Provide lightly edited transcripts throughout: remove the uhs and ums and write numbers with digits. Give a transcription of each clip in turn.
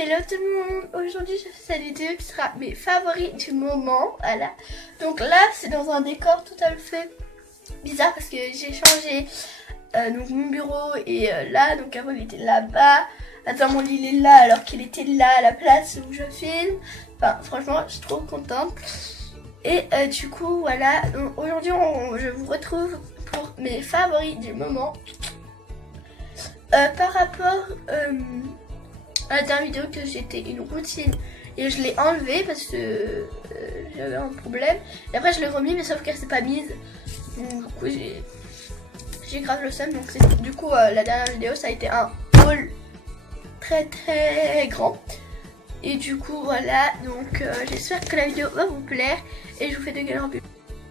Hello tout le monde, aujourd'hui je fais cette vidéo qui sera mes favoris du moment, voilà. Donc là c'est dans un décor tout à fait bizarre parce que j'ai changé donc mon bureau et là, donc avant il était là-bas. Attends, mon lit il est là alors qu'il était là à la place où je filme. Enfin franchement je suis trop contente. Et du coup voilà, aujourd'hui je vous retrouve pour mes favoris du moment. Par rapport à la dernière vidéo que j'étais une routine et je l'ai enlevée parce que j'avais un problème. Et après je l'ai remis mais sauf qu'elle s'est pas mise. Donc du coup j'ai grave le seum. Donc du coup la dernière vidéo ça a été un haul très grand. Et du coup voilà, donc j'espère que la vidéo va vous plaire et je vous fais de gros bisous.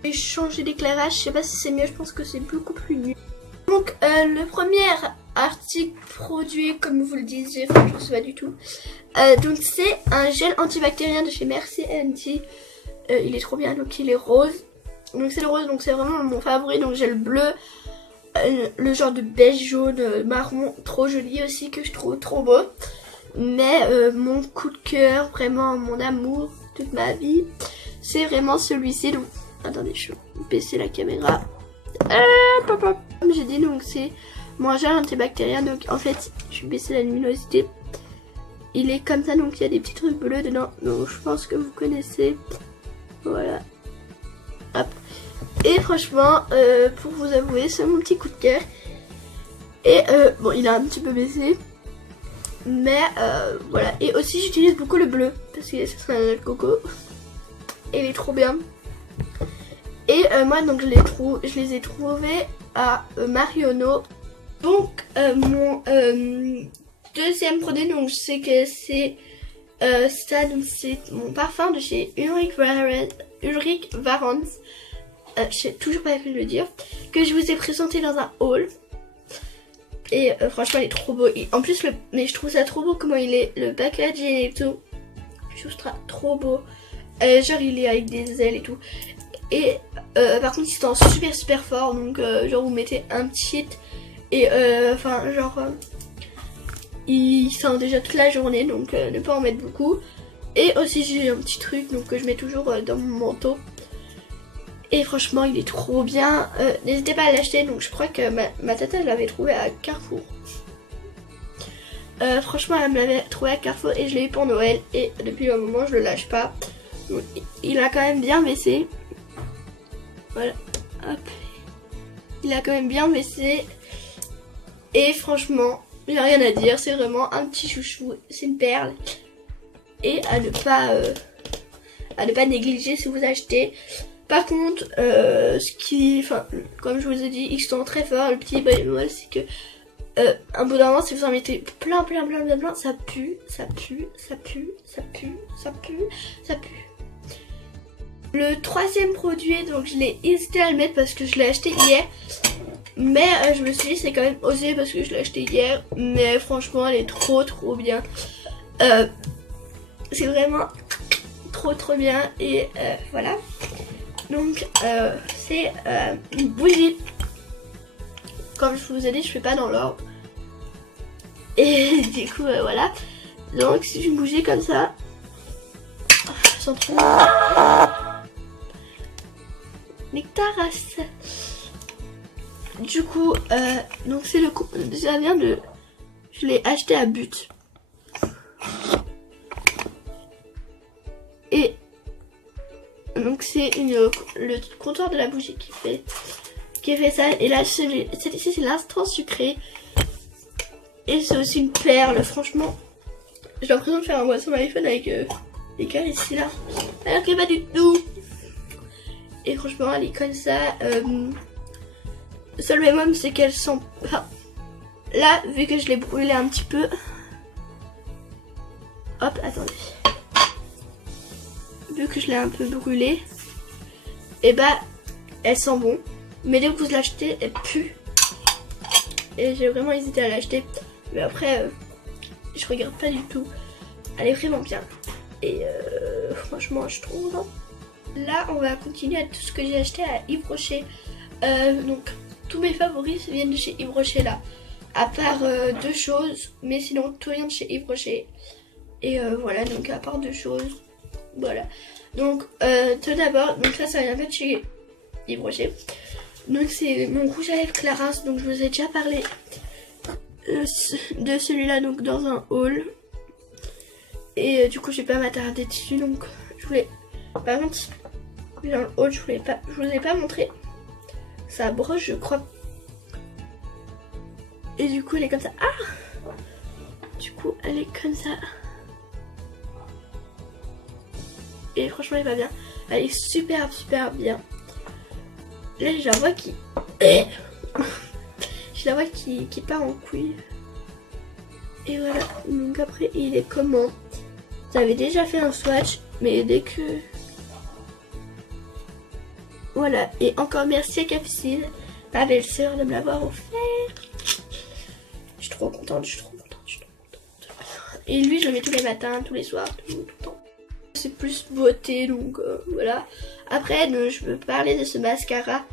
J'ai changé d'éclairage, je sais pas si c'est mieux, je pense que c'est beaucoup plus nul. Donc le premier article produit, comme vous le disiez, enfin, je ne sais pas du tout. Donc c'est un gel antibactérien de chez Merci Anti. Il est trop bien, donc il est rose. Donc c'est le rose, donc c'est vraiment mon favori. Donc j'ai le bleu, le genre de beige, jaune, marron, trop joli aussi, que je trouve trop beau. Mais mon coup de cœur, vraiment mon amour, toute ma vie, c'est vraiment celui-ci. Donc attendez, je vais baisser la caméra. Comme j'ai dit, donc c'est mon gel antibactérien. Donc en fait je vais baisser la luminosité. Il est comme ça, donc il y a des petits trucs bleus dedans, donc je pense que vous connaissez. Voilà, hop. Et franchement pour vous avouer, c'est mon petit coup de cœur. Et bon, il a un petit peu baissé, mais voilà. Et aussi j'utilise beaucoup le bleu parce que c'est un noix de coco et il est trop bien. Et moi donc je les ai trouvés à Marionneau. Donc mon deuxième produit, donc je sais que c'est ça, donc c'est mon parfum de chez Ulrich Warens. Je sais toujours pas comment le dire, que je vous ai présenté dans un haul. Et franchement il est trop beau. Et en plus mais je trouve ça trop beau comment il est, le packaging et tout. Je trouve ça trop beau. Genre il est avec des ailes et tout. Et par contre il sent super fort, donc genre vous mettez un petit et enfin genre il sent déjà toute la journée, donc ne pas en mettre beaucoup. Et aussi j'ai un petit truc donc que je mets toujours dans mon manteau. Et franchement il est trop bien. N'hésitez pas à l'acheter, donc je crois que ma tata je l'avait trouvé à Carrefour. Franchement elle me l'avait trouvé à Carrefour et je l'ai eu pour Noël. Et depuis un moment je le lâche pas. Donc, il a quand même bien baissé. Voilà, hop. Il a quand même bien baissé. Et franchement, il n'y a rien à dire. C'est vraiment un petit chouchou. C'est une perle. Et à ne pas négliger si vous achetez. Par contre, comme je vous ai dit, il sent très fort. Le petit bémol, c'est que un bout d'un moment, si vous en mettez plein, ça pue. Le troisième produit, donc je l'ai hésité à le mettre parce que je l'ai acheté hier. Mais je me suis dit c'est quand même osé parce que je l'ai acheté hier. Mais franchement elle est trop bien. C'est vraiment trop bien. Et voilà. Donc c'est une bougie. Comme je vous ai dit, je fais pas dans l'ordre. Et du coup voilà. Donc c'est une bougie comme ça. Sans trop. Nectaras. Du coup donc c'est ça vient de, je l'ai acheté à But. Et donc c'est le comptoir de la bougie qui fait ça. Et là celle-ci c'est l'instant sucré. Et c'est aussi une perle. Franchement j'ai l'impression de faire un boisson sur l'iPhone avec les cœurs ici là, alors que pas du tout. Et franchement elle est comme ça. Seul bémol c'est qu'elle sent, enfin, là vu que je l'ai brûlé un petit peu, hop attendez, vu que je l'ai un peu brûlé, et bah elle sent bon. Mais dès que vous l'achetez elle pue. Et j'ai vraiment hésité à l'acheter. Mais après je regarde pas du tout. Elle est vraiment bien. Et franchement je trouve. Là on va continuer à tout ce que j'ai acheté à Yves Rocher. Donc tous mes favoris viennent de chez Yves Rocher là. À part deux choses, mais sinon tout vient de chez Yves Rocher. Et voilà, donc à part deux choses, voilà. Donc tout d'abord, donc ça vient de chez Yves Rocher. Donc c'est mon rouge à lèvres Clarins, donc je vous ai déjà parlé de celui-là donc dans un haul. Et du coup je vais pas m'attarder dessus, donc je voulais, par contre dans le haul je vous ai pas montré sa broche je crois. Et du coup elle est comme ça. Ah, du coup elle est comme ça. Et franchement elle va bien. Elle est super bien. Là je la vois qui je la vois qui part en couille. Et voilà, donc après il est comment? J'avais déjà fait un swatch, mais dès que... Voilà, et encore merci à Capucine, ma belle-sœur, de me l'avoir offert. Je suis trop contente. Et lui je le mets tous les matins, tous les soirs, tout le temps. C'est plus beauté, donc voilà. Après je peux parler de ce mascara.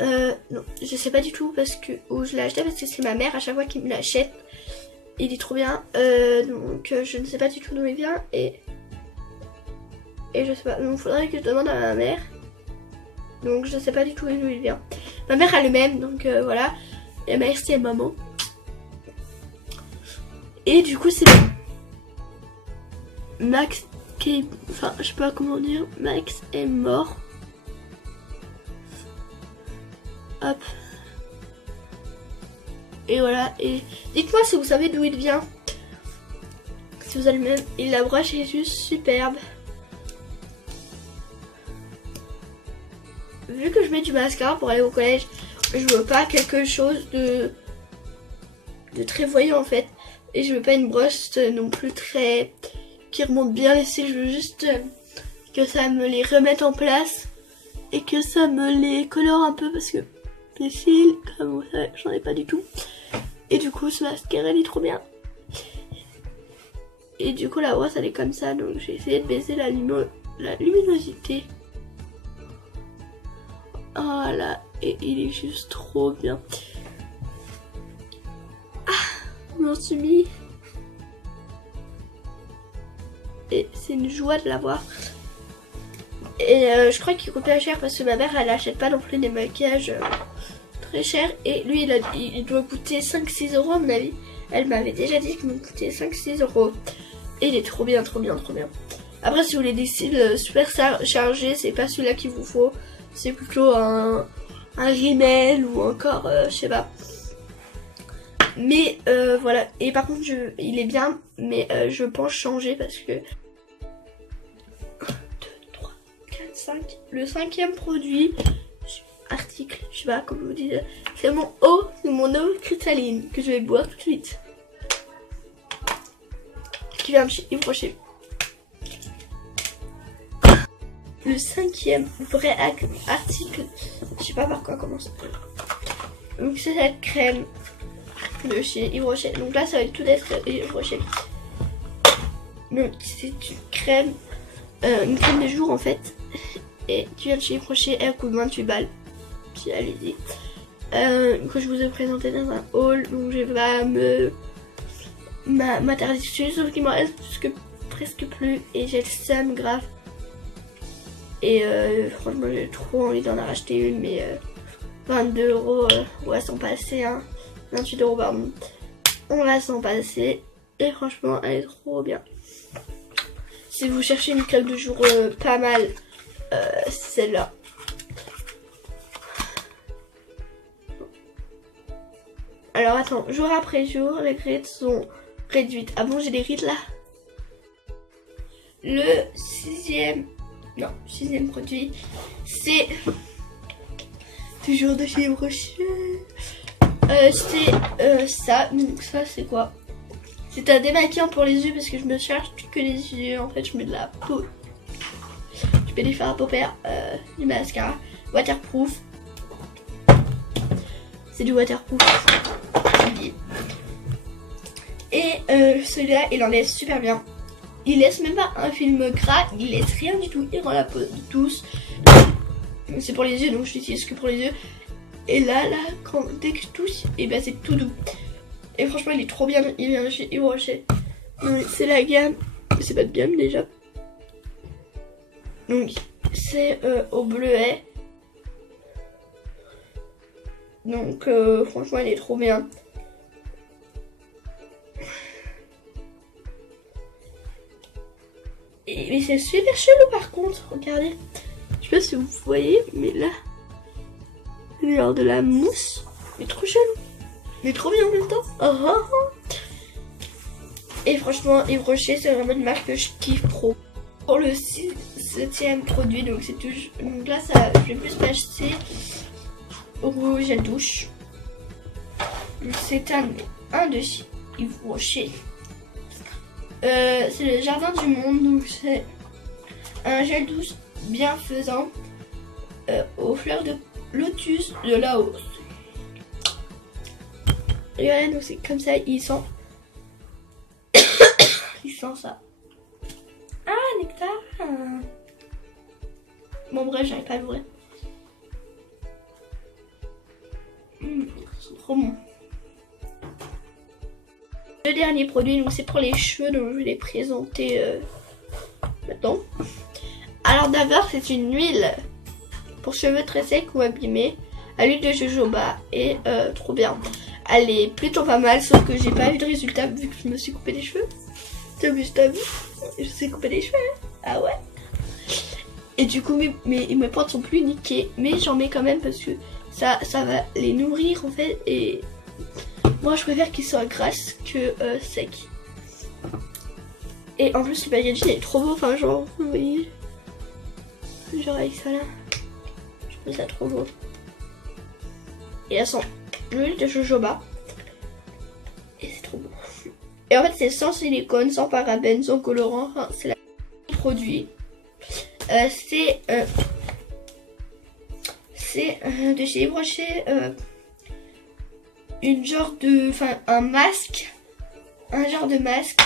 Non, je sais pas du tout parce que où je l'ai acheté, parce que c'est ma mère à chaque fois qui me l'achète. Il est trop bien, donc je ne sais pas du tout d'où il vient et je sais pas, donc faudrait que je demande à ma mère. Donc je sais pas du tout d'où il vient. Ma mère a le même, donc voilà. Et merci à maman. Et du coup c'est Max qui, enfin je sais pas comment dire, Max est mort. Hop. Et voilà, et dites-moi si vous savez d'où il vient. Si vous avez le même. Et la broche est juste superbe. Vu que je mets du mascara pour aller au collège, je veux pas quelque chose de très voyant en fait. Et je veux pas une broche non plus très... qui remonte bien les cils. Je veux juste que ça me les remette en place. Et que ça me les colore un peu parce que les cils, comme vous savez, j'en ai pas du tout. Et du coup ce mascara il est trop bien. Et du coup la brosse elle est comme ça, donc j'ai essayé de baisser la luminosité. Voilà, et il est juste trop bien. Ah, je m'en suis mis. Et c'est une joie de l'avoir. Et je crois qu'il coûte pas cher parce que ma mère elle achète pas non plus des maquillages très chers. Et lui il doit coûter 5-6 euros à mon avis. Elle m'avait déjà dit qu'il me coûtait 5-6 euros. Et il est trop bien. Après si vous voulez des cils super chargés, c'est pas celui-là qu'il vous faut. C'est plutôt un Rimmel ou encore je sais pas. Mais voilà. Et par contre il est bien, mais je pense changer parce que 1, 2, 3, 4, 5. Le 5e produit, article, je sais pas comment vous dites, c'est mon eau cristalline que je vais boire tout de suite. Qui vient de chez Yves Rocher. Le 5e vrai article, je sais pas par quoi commencer. Donc c'est cette crème de chez Yves Rocher. Donc là ça va tout être Yves Rocher. Donc c'est une crème de jour en fait. Et qui vient de chez Yves Rocher, elle coûte 28 balles. Puis allez-y. Que je vous ai présenté dans un haul. Donc je vais pas m'attarder dessus, sauf qu'il m'en reste presque plus. Et j'ai le seum grave. Et franchement j'ai trop envie d'en racheter une, mais 22 euros, on va s'en passer, hein. 28 euros pardon, on va s'en passer. Et franchement elle est trop bien. Si vous cherchez une crème de jour pas mal, c'est celle-là. Alors attends, jour après jour, les rides sont réduites. Ah bon, j'ai des rides là? Le 6e produit, c'est toujours de chez Yves Rocher. C'est ça. Donc ça c'est quoi? C'est un démaquillant pour les yeux parce que je me charge que les yeux. En fait je mets de la peau. Je mets des fards à paupières, du mascara, waterproof. C'est du waterproof. Et celui-là il en laisse super bien. Il laisse même pas un film gras, il laisse rien du tout, il rend la peau douce. C'est pour les yeux, donc je l'utilise que pour les yeux. Et là, dès que je touche, et ben c'est tout doux. Et franchement il est trop bien, il vient de chez Yves Rocher. Donc c'est la gamme, c'est pas de gamme déjà. Donc c'est au bleuet. Donc franchement elle est trop bien. Mais c'est super chelou par contre, regardez. Je sais pas si vous voyez, mais là, c'est genre de la mousse. Mais trop chelou. Mais trop bien en même temps. Oh, oh, oh. Et franchement, Yves Rocher, c'est vraiment une marque que je kiffe trop. Pour le 7e produit, donc c'est toujours. Donc là, ça, je vais plus m'acheter au gel douche. C'est un de chez Yves Rocher. C'est le Jardin du Monde, donc c'est un gel douche bienfaisant aux fleurs de lotus de Laos. Regardez, donc c'est comme ça, il sent. Il sent ça. Ah, nectar. Bon, bref, j'arrive pas à l'ouvrir. C'est trop bon. Le dernier produit, donc c'est pour les cheveux, donc je vais les présenter maintenant. Alors d'abord, c'est une huile pour cheveux très secs ou abîmés à l'huile de jojoba et trop bien. Elle est plutôt pas mal, sauf que j'ai pas eu de résultat vu que je me suis coupé les cheveux. T'as vu, je me suis coupé les cheveux. Ah ouais. Et du coup, mes pointes sont plus niquées, mais j'en mets quand même parce que ça va les nourrir en fait. Et moi, je préfère qu'ils soient grasses que secs. Et en plus, le packaging est trop beau. Enfin, genre, vous voyez, genre avec ça là, je trouve ça trop beau. Et elles sont l'huile de jojoba. Et c'est trop beau. Et en fait, c'est sans silicone, sans parabènes, sans colorant. Enfin, c'est la produit. C'est de chez Yves Rocher. Une genre de, enfin, un masque. Un genre de masque.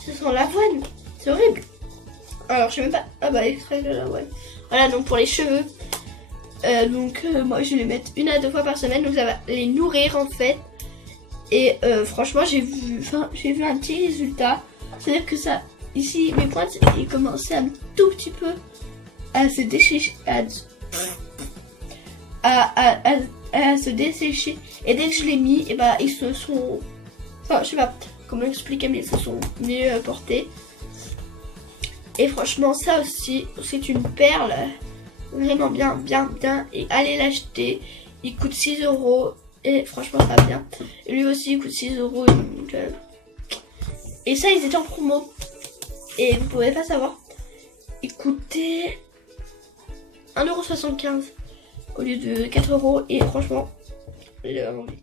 Ça sent l'avoine. C'est horrible. Alors, je sais même pas. Ah bah, extrait de l'avoine. Voilà, donc pour les cheveux. Moi, je vais les mettre 1 à 2 fois par semaine. Donc, ça va les nourrir en fait. Et franchement, j'ai vu un petit résultat. C'est-à-dire que ça, ici, mes pointes, ils commençaient un tout petit peu à se dessécher. À se dessécher. Et dès que je l'ai mis, et bah, ils se sont. Enfin, je sais pas comment expliquer, mais ils se sont mieux portés. Et franchement, ça aussi, c'est une perle. Vraiment bien. Et allez l'acheter. Il coûte 6 €. Et franchement, ça va bien. Et lui aussi, il coûte 6 €. Donc, et ça, ils étaient en promo. Et vous pouvez pas savoir. Il coûtait 1,75 € au lieu de 4 €. Et franchement, j'ai envie.